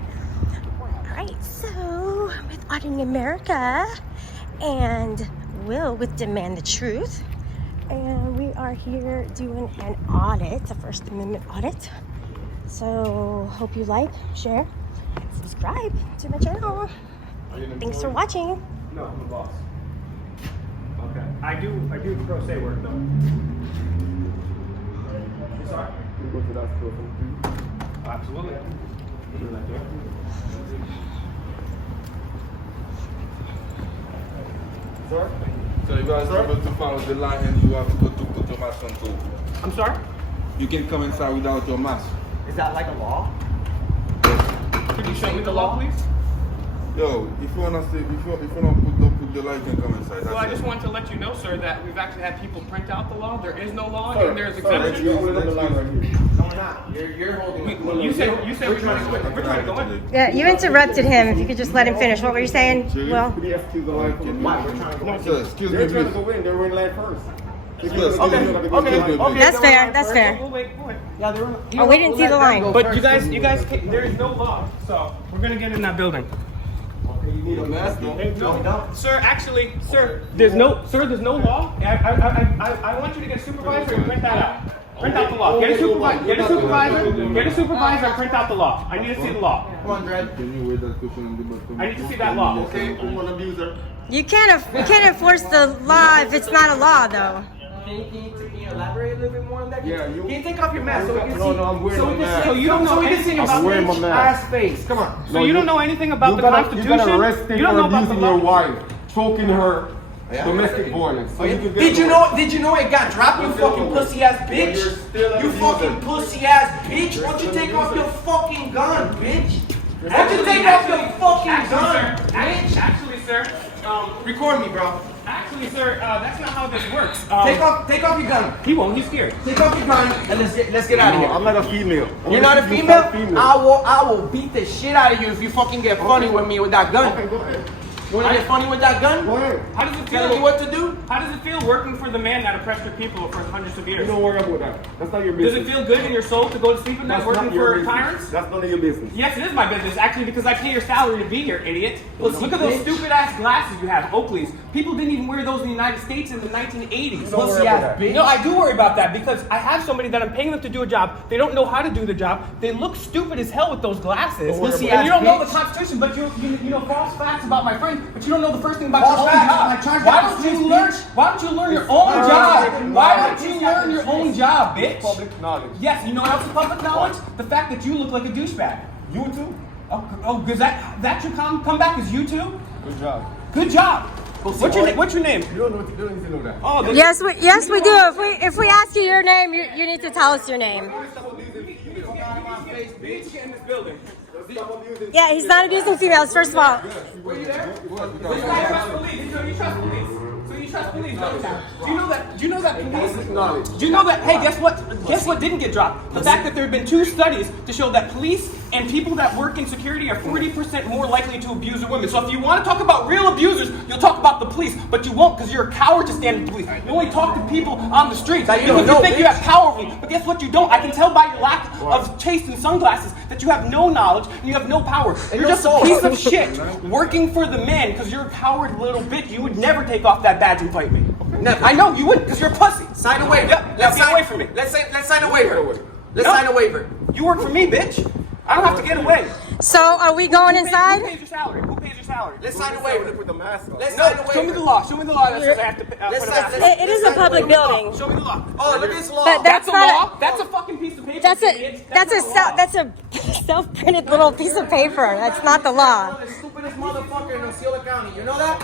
Alright, so I'm with Audit America and Will with Demand the Truth. And we are here doing an audit, a First Amendment audit. So hope you like, share, subscribe to my channel. Thanks for watching. No, I'm the boss. Okay. I do pro se work though. Sorry. Can you go to that store for me, please? Absolutely. Sir? So you guys are able to follow the line and you have to put your mask on too. I'm sorry? You can come inside without your mask. Is that like a law? Could you show me the law, please? Yo, if you wanna say, if you don't put the light, you can come inside. Well, I just wanted to let you know, sir, that we've actually had people print out the law. There is no law, and there's exemptions. You're holding up the line right here. No, we're not. You're holding. You said we're trying to go in. Yeah, you interrupted him. If you could just let him finish. What were you saying, Will? Could you excuse the line for me? Why? We're trying to go in. Sir, excuse me, They're trying to please. go in. They're in line first. Okay. That's fair, that's fair. We'll wait. Yeah, they're. Oh, we didn't see the line. But you guys, there is no law, so we're gonna get in that building. You need a mask, though. No, we don't. Sir, actually, there's no law. I want you to get a supervisor and print that out. Print out the law. Get a supervisor and print out the law. I need to see the law. Come on, Dred. Can you wait that question on the bottom? I need to see that law. Okay, I'm an abuser. You can't enforce the law if it's not a law, though. Can you elaborate a little bit more on that? Yeah, Can you take off your mask so we can see? No, I'm wearing my mask. So you don't know anything I'm about wearing my this? mask. Ass face. Come on. So you don't know anything about the Constitution? You got arrested You don't for know about the abusing your law? wife, choking her, domestic violence. So you can get Did you arrested. know it got dropped, you fucking pussy ass You're bitch? still an You abuser. fucking pussy ass bitch. Why don't you take off your fucking gun, bitch? Why don't you take off your fucking gun, bitch? Actually, sir, Record me, bro. actually, sir, that's not how this works. Take off your gun. He won't. He's scared. Take off your gun and let's get out of No, here. I'm not a female. You're not a female? I will beat the shit out of you if you fucking get funny with me with that gun. Okay, go ahead. You wanna get funny with that gun? Go ahead. How does it Tell me feel? what to do? How does it feel working for the man that oppressed your people for hundreds of years? Don't worry about that. That's not your Does business. it feel good in your soul to go to sleep at night That's working not your for business. tyrants? That's none of your business. Yes, it is my business, actually, because I pay your salary to be here, idiot. Look at those stupid ass glasses you have, Oakley's. People didn't even wear those in the United States in the 1980s. Don't worry Pussy about ass that. bitch. No, I do worry about that because I have somebody that I'm paying them to do a job. They don't know how to do the job. They look stupid as hell with those glasses. Don't worry Pussy And ass you don't know bitch. the Constitution, but you know false facts about my friend, but you don't know the first thing about False your own facts? job. I charge Why that don't you bitch, learn? bitch. Why don't you learn your own job? Why don't you learn your own job, bitch? Public knowledge. Yes, you know what else is public knowledge? The fact that you look like a douchebag. You too. Oh, because that should come back as you too? Good job. Good job. What's your name? You don't know what you don't need to know that. Oh, then- Yes, we do. If we ask you your name, you need to tell us your name. Bitch, get in this building. Yeah, he's not abusing females, first of all. Were you there? So you trust police. So you trust police. So you trust police, don't you? Do you know that police? Knowledge. Do you know that, hey, guess what? Guess what didn't get dropped? The fact that there have been 2 studies to show that police and people that work in security are 40% more likely to abuse a woman. So if you want to talk about real abusers, you'll talk about the police, but you won't because you're a coward to stand with the police. You only talk to people on the streets That you because don't know, you think you bitch. have power over me. But guess what you don't? I can tell by your lack of taste in sunglasses that you have no knowledge and you have no power. You're no just a soul. piece of shit working for the man because you're a coward little bitch. You would never take off that badge and fight me. Never. I know you wouldn't because you're a pussy. Sign a waiver. Yep, now get away from me. Let's sign a waiver. Let's No. sign a waiver. You work for me, bitch. I don't have to get away. So, are we going Who inside? pays your salary? Who pays your salary? Let's sign a waiver. With the mask on. Let's No, sign a waiver. show me the law. Show me the law that says I have to put Let's a sign- mask. let's- It is a public building. Show me the law. Oh, look at this law. But That's a not law. That's a fucking piece of paper. That's idiot. a self-printed little piece of paper. That's not the law. One of the stupidest motherfucker in Osceola County. You know that?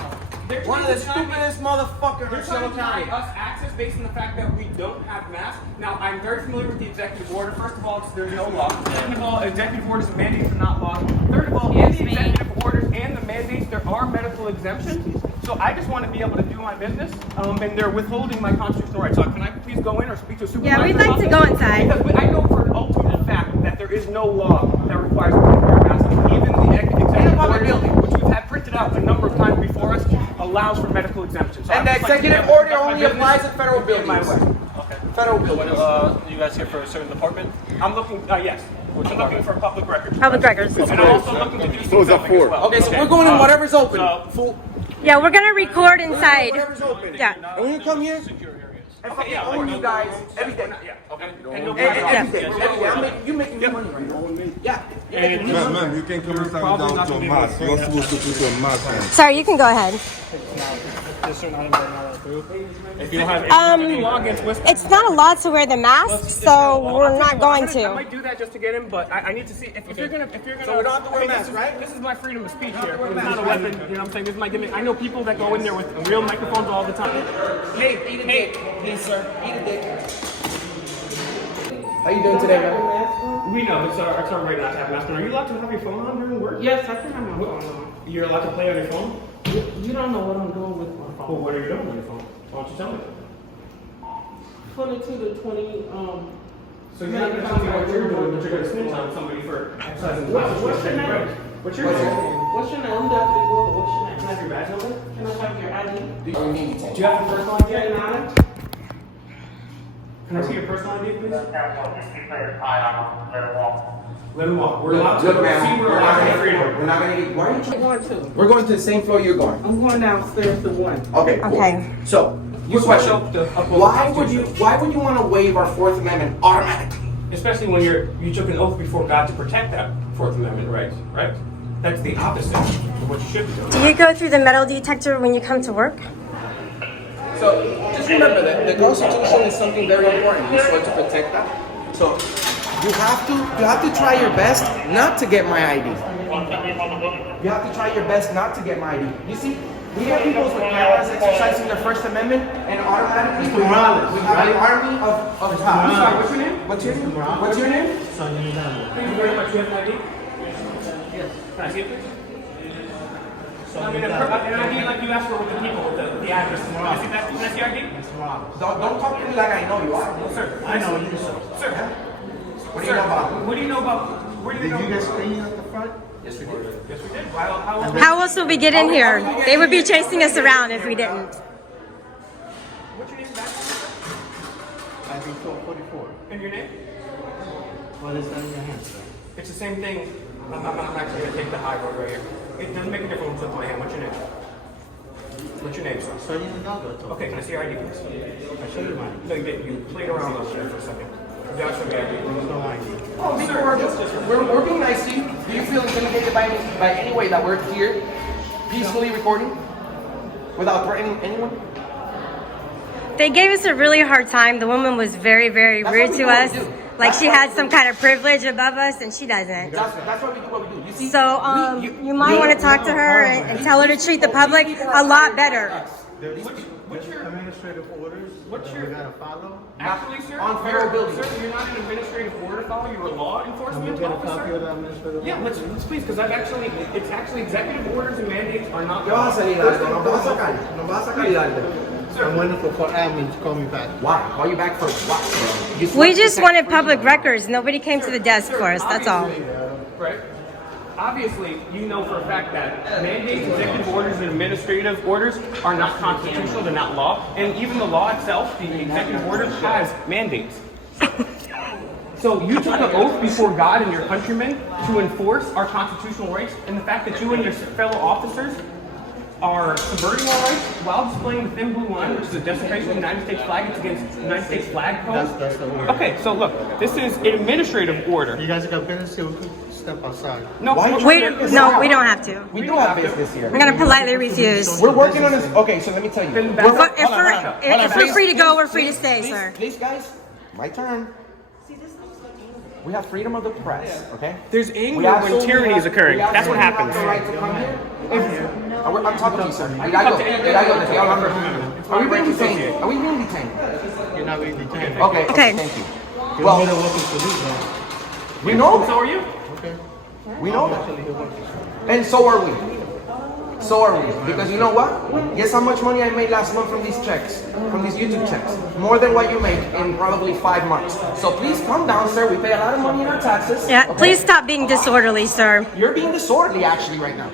They're One of the trying to deny me- stupidest motherfucker in They're trying Osceola to deny County. us access based on the fact that we don't have masks. Now, I'm very familiar with the executive order. First of all, there's no law. Second of all, executive orders and mandates are not law. Third of all, in the executive orders and the mandates, there are medical exemptions. So I just want to be able to do my business, and they're withholding my constitutional rights. So can I please go in or speak to a supervisor? Yeah, we'd like to go inside. Because I know for an ultimate fact that there is no law that requires me to wear a mask. Even the executive public order, building. which we've had printed out a number of times before us, allows for medical exemptions. So And the I'd just like to executive get order my only business applies to federal in my buildings. way. Okay. Federal What, buildings. you guys here for a certain department? I'm looking, yes. I'm looking for public records. Public records. And I'm also looking to do some Who's that filming as for? well. Okay, so we're going in whatever's open. Full. Yeah, we're gonna record inside. Whatever's open. Yeah. And when you come here, Secure areas. I fucking own you guys every day. Yeah, okay. And no Every private day. office. Every day. You're making me money right now. Yeah. You're making me money. Man, you can come inside without your mask. You're supposed to put your mask on. Sorry, you can go ahead. There's certain items that are not approved. If you don't have any logins with It's not allowed to wear the mask, so we're not going I to. might do that just to get in, but I need to see if you're gonna. So we don't have to wear Hey, masks, right? This is my freedom of speech here. It's not a weapon. You know what I'm saying? This is my gimmick. I know people that go in there with real microphones all the time. Hey, eat a dick. Please, sir. Eat a dick. How you doing today, man? We know it's our right not to have masks on. Are you allowed to have your phone on during work? Yes, I can have my phone on. You're allowed to play on your phone. You don't know what I'm doing with my Well, phone. what are you doing on your phone? Why don't you tell me? 22 to 20. So you're not gonna tell me what you're doing, but you're gonna snitch on somebody for exercising. What's your name? What's your name? What's your name? I'm Deputy Will. What's your name? Can I have your badge number? Can I have your ID? Do you have your personal ID? Your name? Can I see your personal ID, please? Let him walk. We're allowed to. Look, man, We're allowed to have freedom. we're not gonna get. Why are you? I'm going to. We're going to the same floor you're going. I'm going downstairs to 1. Okay. Cool. Okay. So, your question: Why would you want to waive our Fourth Amendment automatically? Especially when you took an oath before God to protect that Fourth Amendment right? Right? That's the opposite of what you should be doing. Do you go through the metal detector when you come to work? So, just remember that the Constitution is something very important. You're supposed to protect that. So, you have to try your best not to get my ID. You have to try your best not to get my ID. You see, we have people with cameras exercising their First Amendment, and automatically we have an army of cops. I'm sorry, what's your name? What's your name? What's your name? Thank you very much. You have an ID? Yes. Can I see it, please? I mean, an ID like you asked for with the people, with the address. Can I see that? Can I see your ID? Don't talk to me like I know you are. Sir, I know you. Sir. What do you know about me? What do you know about? Where do you know? Did you guys clean at the front? Yes, we did. Yes, we did. How else? How else would we get in here? They would be chasing us around if we didn't. What's your name? Back? I think so, 44. And your name? What is that in your hand, sir? It's the same thing. I'm actually gonna take the high road right here. It doesn't make a difference with my hand. What's your name? What's your name, sir? So you know. Okay, can I see your ID, please? I show you mine. No, you didn't. You played around up there for a second. You gotta show me your ID. There's no ID. Oh, people are just, we're being nice to you. Do you feel intimidated by any way that we're here peacefully recording without threatening anyone? They gave us a really hard time. The woman was very, very That's rude what we to do, us. what we do. Like she had some kind of privilege above us, and she doesn't. That's why we do what we do. You see? So you might want to talk to her and tell her to treat the public a lot better. There's What's your administrative orders What's that your- we gotta follow. Actually, sir, On federal buildings. Sir, you're not an administrative order follower. You're a law Can we enforcement get a copy of officer. the administrative Yeah, orders? let's please, because it's actually executive orders and mandates are not. ¿Qué vas a salir, Aldo? ¿Nos vas a sacar? ¿Nos vas a sacar, Hidalgo? I'm waiting for admin to call me back. Why? Why you back first? Why? We just wanted public records. Nobody came to the desk for us. That's all. Right? Obviously, you know for a fact that mandates, executive orders, and administrative orders are not constitutional, they're not law. And even the law itself, the executive order, has mandates. So you took an oath before God and your countrymen to enforce our constitutional rights, and the fact that you and your fellow officers are subverting our rights while displaying the thin blue line, which is a desecration of the United States flag. It's against the United States flag code. That's the order. Okay, so look, this is an administrative order. You guys got business here, we can step outside. No, Why no, you- We no, we don't have to. We do have business here. I'm gonna politely refuse. We're working on this. Okay, so let me tell you. Then We're- back- If we're free to go, we're free to stay, please, sir. Please, guys, my turn. We have freedom of the press, okay? There's We anger when absolutely tyranny have- is occurring. we That's what absolutely happens. have the right to come here. I'm talking to you, sir. talk Hidalgo, to anybody. Hidalgo, Hidalgo. It's Are we my right being to detained? associate. Are we being detained? You're not being detained. Okay, Okay. thank you. You're Well, more than welcome to leave now. we know So that. are you? Okay. We know that. Actually, you're welcome. And so are we. So are we. Because you know what? Guess how much money I made last month from these checks, from these YouTube checks? More than what you make in probably 5 months. So please come down, sir. We pay a lot of money in our taxes. Yeah, okay? please stop being disorderly, sir. You're being disorderly actually right now.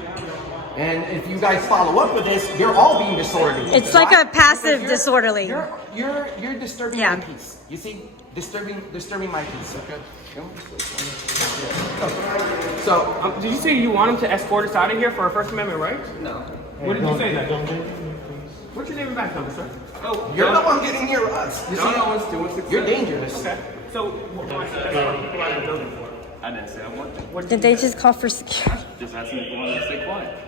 And if you guys follow up with this, you're all being disorderly. It's like a passive Because disorderly. You're disturbing Yeah. my peace. You see, disturbing my peace. Okay. So Did you say you want him to escort us out of here for our First Amendment rights? no, What did you say then? What's your name and badge number, sir? Oh, you're the one getting near us. You see, one's doing you're dangerous. Okay. So, what do you go out of the building for? I didn't say I want to. Did they just call for security? Just asking if you wanted to stay quiet.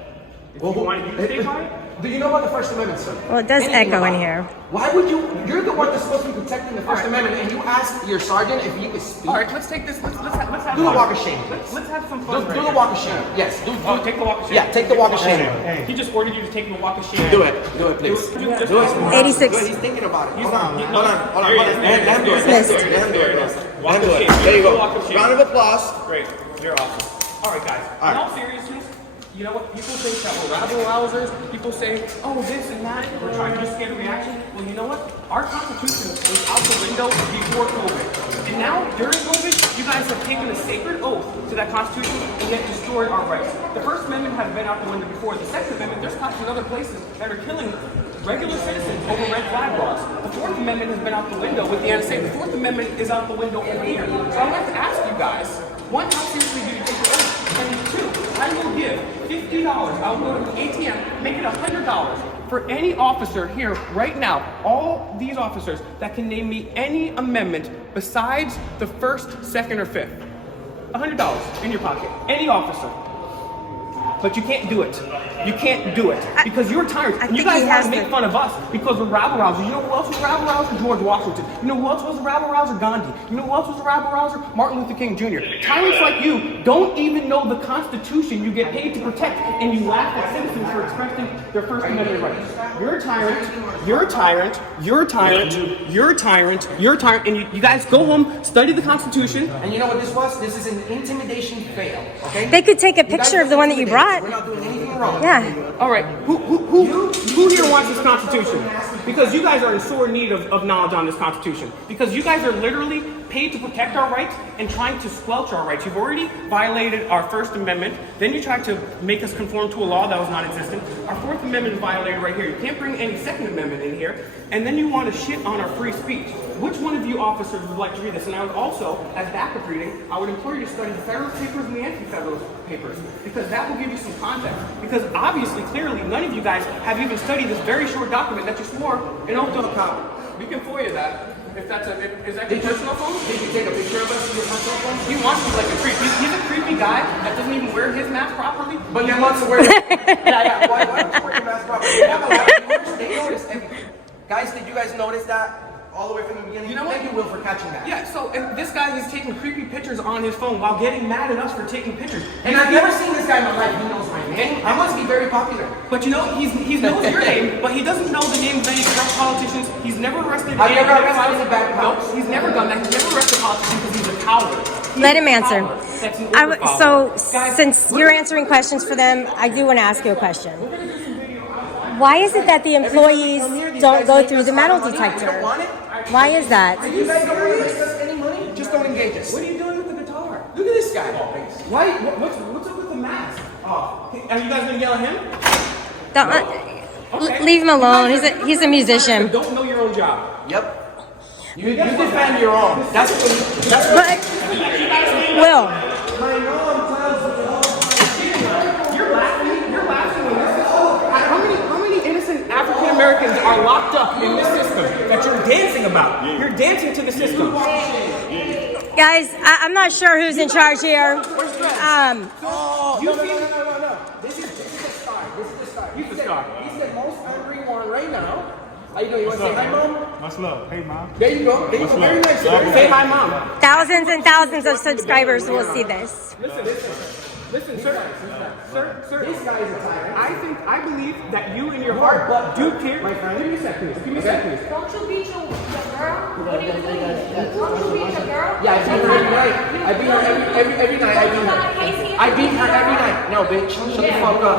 You wanted you to stay quiet? Do you know about the First Amendment, sir? Well, it does Anything echo in about it? here. Why would you? You're the one that's supposed to be protecting the First Amendment, and you ask your sergeant if you could speak. All right, let's take this. Let's have Do the fun. walk of shame. Let's have some fun. Do the walk of shame. Yes. Take the walk of shame. Yeah, take the walk of shame. He just ordered you to take the walk of shame. Do it, please. Do it. Do it. 86. He's thinking about it. He's- Hold on. you- Let him do it. Missed. Let him do it. Walk Let him do of it. shame. There you go. Walk of shame. Round of applause. Great. You're awesome. All right, guys. In all seriousness, you know what? People think that we're rabble-rousers. People say, oh, this and that. We're trying to just get a reaction. Well, you know what? Our Constitution was out the window before COVID. And now, during COVID, you guys have taken a sacred oath to that Constitution and yet destroyed our rights. The First Amendment has been out the window before. The Second Amendment, there's cops in other places that are killing regular citizens over red flag laws. The Fourth Amendment has been out the window with the NSA. The Fourth Amendment is out the window over here. So I'd like to ask you guys, one, how seriously do you take your oath? And two, I will give $50. I'll go to the ATM, make it $100 for any officer here right now, all these officers that can name me any amendment besides the first, second, or fifth. $100 in your pocket. Any officer. But you can't do it. You can't do it. Because you're tired. I And you think guys he want has to make to- fun of us because we're rabble-rousers. You know who else was a rabble-rouser? George Washington. You know who else was a rabble-rouser? Gandhi. You know who else was a rabble-rouser? Martin Luther King Jr. Tyrants like you don't even know the Constitution you get paid to protect, and you laugh at citizens for expressing their First Amendment rights. You're a tyrant. You're a tyrant. You're a tyrant. You're a tyrant. You're a tyrant. And you guys go home, study the Constitution. And you know what this was? This is an intimidation fail. Okay. They could take a You guys picture of the one that you intimidate. brought. We're not doing anything wrong. Yeah. All right, who here wants this Constitution? Because you guys are in sore need of knowledge on this Constitution. Because you guys are literally paid to protect our rights and trying to squelch our rights. You've already violated our First Amendment. Then you tried to make us conform to a law that was non-existent. Our Fourth Amendment is violated right here. You can't bring any Second Amendment in here. And then you want to shit on our free speech. Which one of you officers would like to read this? And I would also, as backup reading, I would implore you to study the federal papers and the anti-federal papers, because that will give you some context. Because obviously, clearly, none of you guys have even studied this very short document that you swore an oath to account. We can FOIA that. If that's is that your personal phone? Did you take a picture of us with your personal phone? He wants to be like a creep. He's a creepy guy that doesn't even wear his mask properly. But then wants to wear yeah. Why don't you wear your mask properly? You have a lot of viewers, they notice everything. Guys, did you guys notice that? All the way from the beginning? You know what? Thank you, Will, for catching that. Yeah, so and this guy is taking creepy pictures on his phone while getting mad at us for taking pictures. And I've never seen this guy in my life. He knows my name. I must be very popular. But you know, he knows your name, but he doesn't know the names of any corrupt politicians. He's never arrested Have you any ever corrupt arrested any bad No, cops? he's never done that. He's never arrested politicians because he's a coward. He's Let him a answer. coward. That's an So, overpower. Guys, since you're answering questions for them, I do want to ask you a question. Why is it that the employees don't go through the metal detector? You don't want it? Why is that? You guys don't want to waste us any money? Just don't engage us. what are you doing with the guitar? Look at this guy. Why? What's up with the mask? Oh, are you guys gonna yell at him? Don't, leave him alone. He's a musician. Don't know your own job. Yep. You defend your own. That's what. But, Will, You're laughing when this is. How many innocent African Americans are locked up in this system that you're dancing about? You're dancing to the system. guys, I'm not sure who's in charge here. Oh, no. This is the star. This is the star. He's the star. He's the most angry one right now. How you doing? You want to say hi, Mom? What's up? Hey, mom. There you go. There you go. Very nice. Very Say nice. hi, mom. Thousands and thousands of subscribers will see this. Listen, sir. This guy is a tyrant. I believe that you in your heart do care. My friend. Give me a second. Give me a second. Don't you beat your girl? What do you do? Don't you beat your girl? Yeah, I beat her every night. I beat her every night. I beat her every night. No, bitch. Shut the fuck up.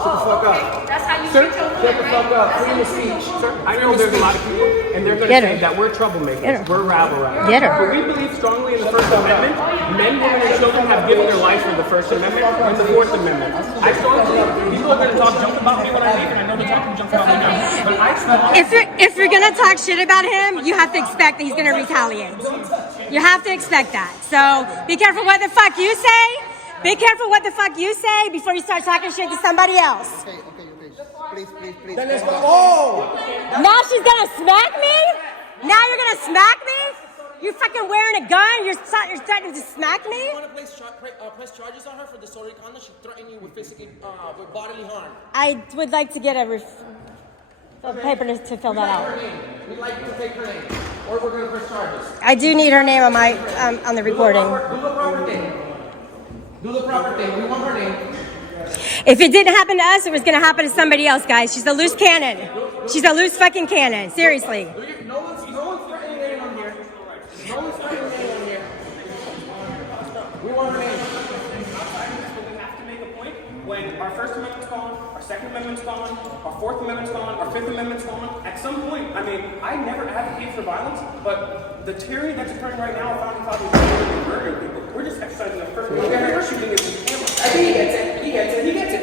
Shut the fuck up. That's how you Sir, treat your woman, Shut the fuck right? up. That's how Freedom you of treat your speech. woman. I know there's a lot of people. and they're going to Get say her. that we're Get her. troublemakers, we're rabble-rousers. Get her. But we believe strongly in the First Amendment. Men, women, and children have given their lives for the First Amendment and the Fourth Amendment. I strongly believe people are going to talk junk about me when I leave, and I know they're talking junk about me now. But I strongly If you're gonna talk shit about him, you have to expect that he's gonna retaliate. You have to expect that. So be careful what the fuck you say. Be careful what the fuck you say before you start talking shit to somebody else. Okay. Please. Then let's go. Oh! Now she's gonna smack me? Now you're gonna smack me? You fucking wearing a gun? You're threatening to smack me? You want to press charges on her for disorderly conduct? She threatened you with with bodily harm. I would like to get a paper to fill that out. We'd like you to take her name, or we're going to press charges. I do need her name on my on the recording. Do the proper thing. Do the proper thing. We want her name. If it didn't happen to us, it was gonna happen to somebody else, guys. She's a loose cannon. She's a loose fucking cannon. Seriously. No one's threatening anyone here. No one's threatening anyone here. We want her name. we have to make a point when our First Amendment's gone, our Second Amendment's gone, our Fourth Amendment's gone, our Fifth Amendment's gone. At some point, I mean, I never advocate for violence, but the tyranny that's occurring right now, founding fathers are murdering people. We're just exercising the First Amendment. We're shooting at the camera. I think he gets it. He gets it.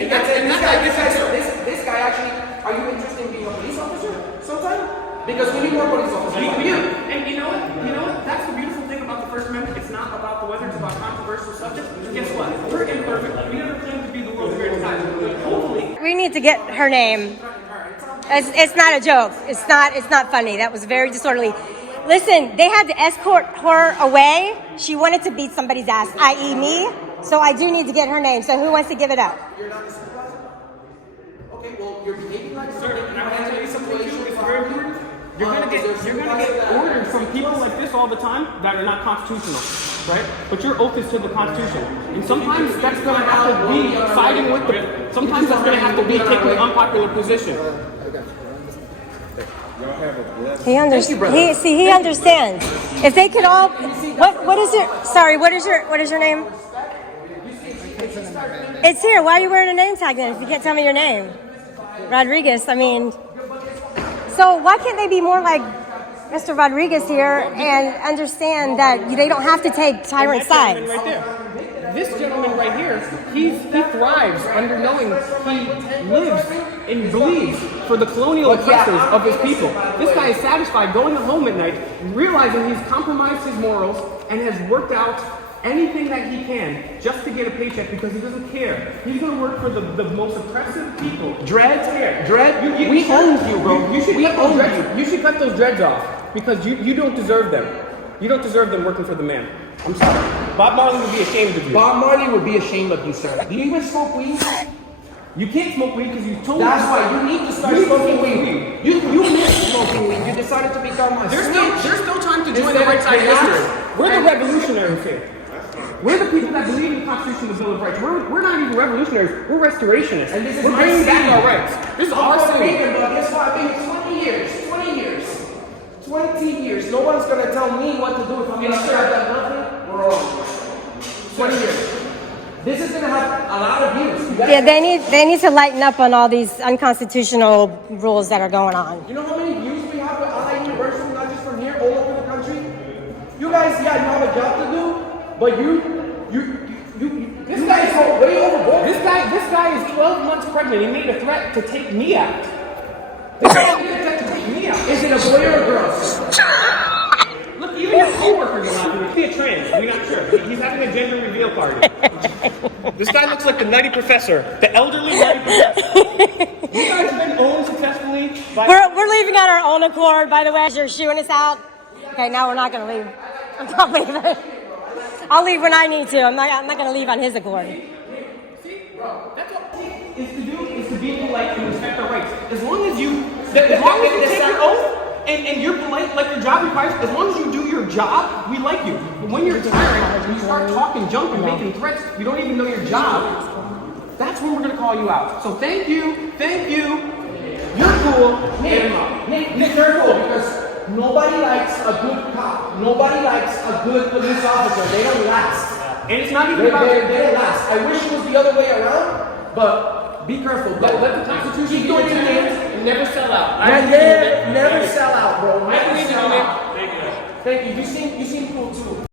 This guy actually, are you interested in being a police officer sometime? Because we need more police officers. And you know what? That's the beautiful thing about the First Amendment. It's not about the weather, it's about controversial subjects. Guess what? We're imperfect. We never claim to be the world's greatest time. Hopefully. We need to get her name. It's not a joke. It's not funny. That was very disorderly. Listen, they had to escort her away. She wanted to beat somebody's ass, i.e. me. So I do need to get her name. So who wants to give it up? You're not the supervisor? Okay, well, you're behaving like Sir, and I want to tell you something too. It's very important. You're gonna get orders from people like this all the time that are not constitutional, right? But your oath is to the Constitution, and sometimes that's gonna have to be siding with the. Sometimes that's gonna have to be taking an unpopular position. He understands. He understands. If they could all, what is your? Sorry, what is your name? It's here. Why are you wearing a name tag then? If you can't tell me your name, Rodriguez. I mean, so why can't they be more like Mr. Rodriguez here and understand that they don't have to take tyrant sides? Right there. This gentleman right here, he thrives under knowing he lives and bleeds for the colonial oppressors of his people. This guy is satisfied going home at night, realizing he's compromised his morals and has worked out anything that he can just to get a paycheck because he doesn't care. He's going to work for the most oppressive people. Dreads here. We own you, bro. You should cut those dreads off because you don't deserve them. You don't deserve them working for the man. I'm sorry. Bob Marley would be ashamed of you. Bob Marley would be ashamed of you, sir. Do you even smoke weed? You can't smoke weed because you told That's me. why you need to start smoking weed. You missed smoking weed. You decided to become a There's still time to join Instead the of right side of relax. history. We're the revolutionaries here. We're the people that believe in the Constitution and the Bill of Rights. We're not even revolutionaries. We're restorationists. And this is we're my bringing back city. our rights. This is our Puerto city. Rican, but guess what? I've been here 20 years. 20 years. No one's gonna tell me what to do if I'm gonna serve that nothing. We're all 20 years. This is gonna have a lot of views. Yeah, they need to lighten up on all these unconstitutional rules that are going on. You know how many views we have with online university, not just from here, all over the country? You guys, yeah, you have a job to do, but this guy is going way overboard. This guy is 12 months pregnant. He made a threat to take me out. This guy made a threat to take me out. Is it a boy or a girl? Look, even your coworkers are not going to be a trans. We're not sure. He's having a gender reveal party. This guy looks like the nutty professor, the elderly nutty professor. You guys have been owned successfully by. We're leaving on our own accord, by the way. You're shooing us out. Okay, now we're not going to leave. I'm not leaving. I'll leave when I need to. I'm not going to leave on his accord. See, bro, that's all is to do is to be polite and respect our rights. As long as you take your oath and you're polite like your job requires, as long as you do your job, we like you. But when you're tiring and you start talking junk and making threats, you don't even know your job, that's when we're going to call you out. So thank you. You're cool. Nick, they're cool because nobody likes a good cop. Nobody likes a good police officer. They don't last. And it's not even They about don't last. I wish it was the other way around, but be careful. let the Constitution keep doing your thing. and never sell out. Never sell out. bro. I believe in you, man. Thank you. You seem cool too.